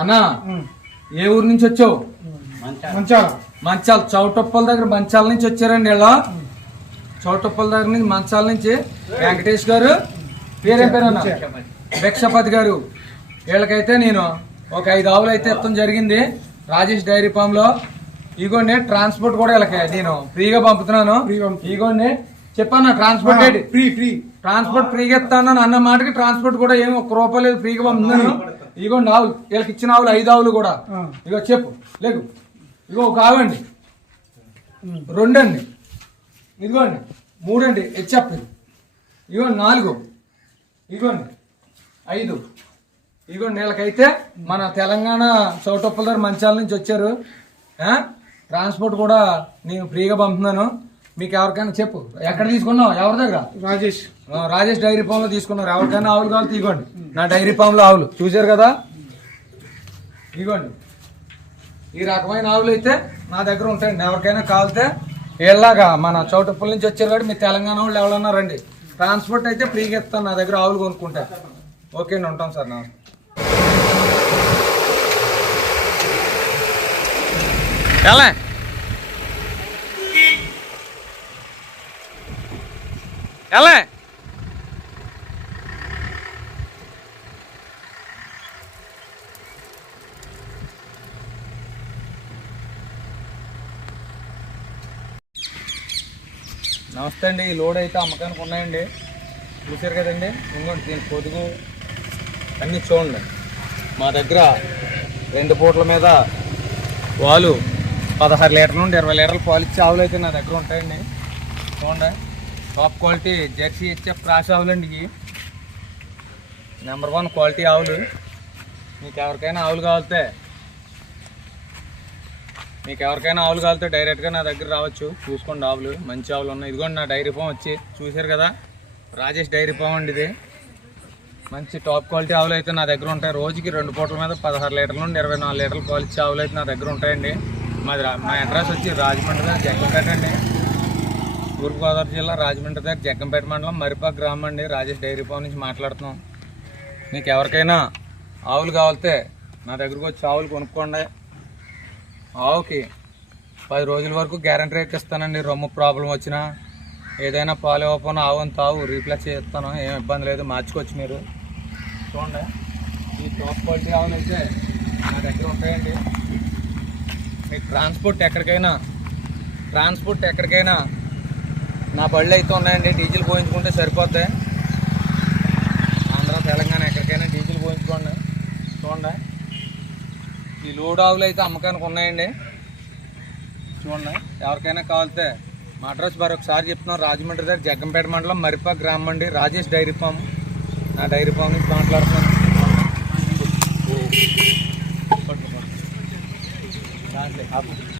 అన్నా ఏ ఊరు నుంచి వచ్చావు? మంచాల. మంచాల. చౌటప్పల దగ్గర మంచాల నుంచి వచ్చారండి వీళ్ళు చౌటప్పల దగ్గర నుంచి మంచాల నుంచి వెంకటేష్ గారు. పేరేం పేరు అన్న? భిక్షపతి. గారు. వీళ్ళకైతే నేను ఒక ఐదు ఆవులు అయితే ఇస్తాం జరిగింది. రాజేష్ డైరీ ఫామ్లో ఇగోండి ట్రాన్స్పోర్ట్ కూడా వీళ్ళకి నేను ఫ్రీగా పంపుతున్నాను. ఇగోండి చెప్పాను ట్రాన్స్పోర్ట్ ఫ్రీ ఫ్రీ. ట్రాన్స్పోర్ట్ ఫ్రీగా ఇస్తాను అన్న మాటకి ట్రాన్స్పోర్ట్ కూడా ఏమి ఒక్క రూపాయలు లేదు ఫ్రీగా పంపుతున్నాను. ఇగోండి ఆవులు వీళ్ళకి ఇచ్చిన ఆవులు ఐదు ఆవులు కూడా. ఇగో చెప్పు లేకు. ఇగో ఒక ఆవండి రెండండి. ఇదిగోండి. మూడండి. హెచ్ఎఫ్ ఇగోండి నాలుగు. ఇగోండి ఐదు. ఇగోండి వీళ్ళకైతే మన తెలంగాణ చౌటప్పల మంచాల నుంచి వచ్చారు? ట్రాన్స్పోర్ట్ కూడా నేను ఫ్రీగా పంపుతున్నాను. మీకు ఎవరికైనా చెప్పు. ఎక్కడ తీసుకున్నావు? ఎవరి దగ్గర? రాజేష్. రాజేష్ డైరీ ఫామ్లో తీసుకున్నారు. ఎవరికైనా ఆవులు కావాలి తీసుకోండి నా డైరీ ఫామ్లో ఆవులు. చూసారు కదా? ఇగోండి ఈ రకమైన ఆవులు అయితే నా దగ్గర ఉంటాయండి. ఎవరికైనా కావాలితే ఇలాగా మన చౌటప్పల నుంచి వచ్చారు కాబట్టి మీ తెలంగాణ వాళ్ళు ఎవరన్నా రండి. ట్రాన్స్పోర్ట్ అయితే ఫ్రీగా ఇస్తాను. నా దగ్గర ఆవులు కొనుక్కుంటా. ఓకే అండి ఉంటాం సార్. నా ఎలా? ఎలా నమస్తే అండి ఈ లోడ్ అయితే అమ్మకానికి ఉన్నాయండి. చూసారు కదండి ఇంకోటి దీని పొదుగు అన్నీ చూడండి. మా దగ్గర రెండు పూట్ల మీద పాలు పదహారు లీటర్ల నుండి ఇరవై లీటర్ల పాలు ఇచ్చే ఆవులు అయితే నా దగ్గర ఉంటాయండి. చూడండి. Top quality jersey HF cross ఆవులండి ఇవి. నెంబర్ వన్ క్వాలిటీ ఆవులు. మీకు ఎవరికైనా ఆవులు కావాలితే మీకు ఎవరికైనా ఆవులు కావాలితే డైరెక్ట్గా నా దగ్గర రావచ్చు. చూసుకోండి ఆవులు మంచి ఆవులు ఉన్నాయి. ఇదిగోండి నా డైరీ ఫామ్ వచ్చి చూశారు కదా? రాజేష్ డైరీ ఫామ్ అండి ఇది. మంచి టాప్ క్వాలిటీ ఆవులు అయితే నా దగ్గర ఉంటాయి. రోజుకి రెండు పూటల మీద పదహారు లీటర్ల నుండి ఇరవై నాలుగు లీటర్ల క్వాలిటీ ఆవులు అయితే నా దగ్గర ఉంటాయండి. మాది మా అడ్రస్ వచ్చి రాజమండ్రి దగ్గర జగ్గంపేట అండి. తూర్పుగోదావరి జిల్లా రాజమండ్రి దగ్గర జగ్గంపేట మండలం మరిపా గ్రామం అండి. రాజేష్ డైరీ ఫామ్ నుంచి మాట్లాడుతున్నాం. మీకు ఎవరికైనా ఆవులు కావాలితే నా దగ్గరకు వచ్చి ఆవులు కొనుక్కోండి. ఆవుకి పది రోజుల వరకు గ్యారంటీ రేట్ ఇస్తానండి. రొమ్ము ప్రాబ్లం వచ్చినా ఏదైనా పాలు ఇవ్వకపోయినా ఆవు అంత ఆవు రీప్లేస్ చేస్తాను. ఏం ఇబ్బంది లేదు. మార్చుకోవచ్చు మీరు. చూడండి. ఈ టాప్ క్వాలిటీ ఆవులు అయితే నా దగ్గర ఉంటాయండి. మీకు ట్రాన్స్పోర్ట్ ఎక్కడికైనా ట్రాన్స్పోర్ట్ ఎక్కడికైనా నా బళ్ళు అయితే ఉన్నాయండి. డీజిల్ పోయించుకుంటే సరిపోతాయి ఆంధ్ర తెలంగాణ ఎక్కడికైనా డీజిల్ పోయించుకోండి. చూడండి. ఈ లోడ్ ఆవులు అయితే అమ్మకానికి ఉన్నాయండి. చూడండి. ఎవరికైనా కావాలితే మా అడ్రస్ మరొకసారి చెప్తున్నాం. రాజమండ్రి దగ్గర జగ్గంపేట మండలం మరిపా గ్రామం అండి. Rajesh dairy farm. నా డైరీ ఫామ్ నుంచి మాట్లాడుతున్నాను. దాంట్లో.